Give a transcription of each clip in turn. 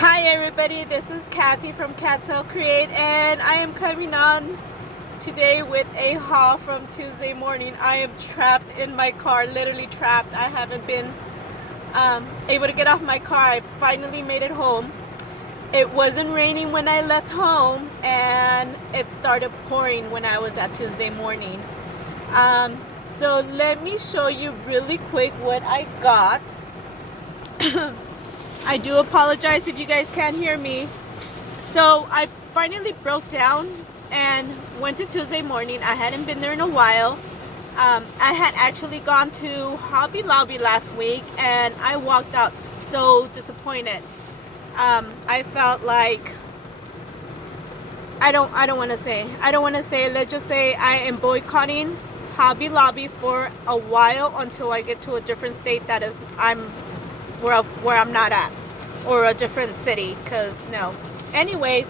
Hi everybody, this is Kathy from Catsell Create, and I am coming on today with a haul from Tuesday morning. I am trapped in my car, literally trapped. I haven't been able to get off my car. I finally made it home. It wasn't raining when I left home, and it started pouring when I was at Tuesday morning. So let me show you really quick what I got. I do apologize if you guys can't hear me. So I finally broke down and went to Tuesday morning. I hadn't been there in a while. I had actually gone to Hobby Lobby last week and I walked out so disappointed. I felt like I don't want to say. Let's just say I am boycotting Hobby Lobby for a while until I get to a different state that is where I'm not at, or a different city, because no. Anyways,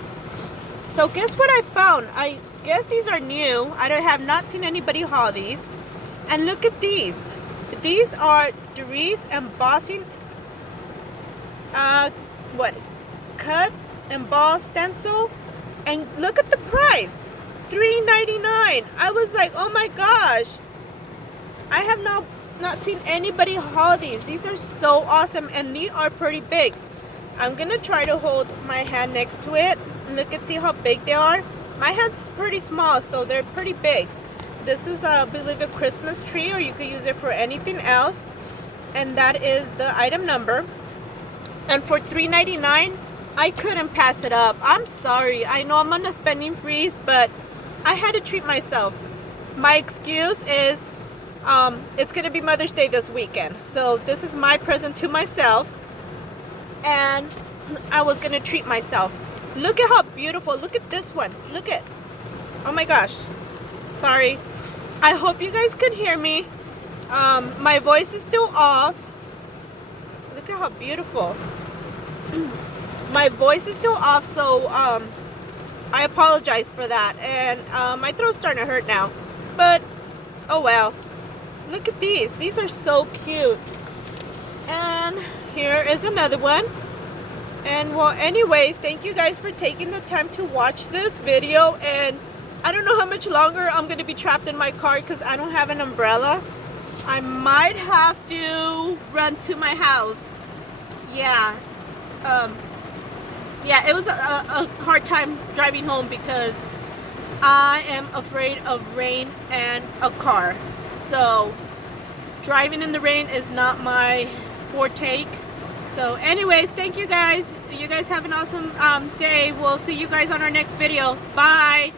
so guess what I found? I guess these are new. I have not seen anybody haul these. And look at these. These are Dries embossing, cut emboss stencil. And look at the price, $3.99. I was like, oh my gosh. I have not seen anybody haul these. These are so awesome, and these are pretty big. I'm gonna try to hold my hand next to it. Look and see how big they are. My hand's pretty small, so they're pretty big. This is, I believe, a Christmas tree, or you could use it for anything else. And that is the item number. And for $3.99, I couldn't pass it up. I'm sorry. I know I'm on a spending freeze, but I had to treat myself. My excuse is it's gonna be Mother's Day this weekend, so this is my present to myself, and I was gonna treat myself. Look at how beautiful. Look at this one. Look at, oh my gosh, sorry. I hope you guys can hear me. My voice is still off. Look at how beautiful. My voice is still off, so I apologize for that, and my throat's starting to hurt now, but oh well. Look at these. These are so cute. And here is another one. And well, anyways, thank you guys for taking the time to watch this video. And I don't know how much longer I'm going to be trapped in my car because I don't have an umbrella. I might have to run to my house. Yeah. Yeah, it was a hard time driving home because I am afraid of rain and a car. So driving in the rain is not my forte. So anyways, thank you guys. You guys have an awesome day. We'll see you guys on our next video. Bye.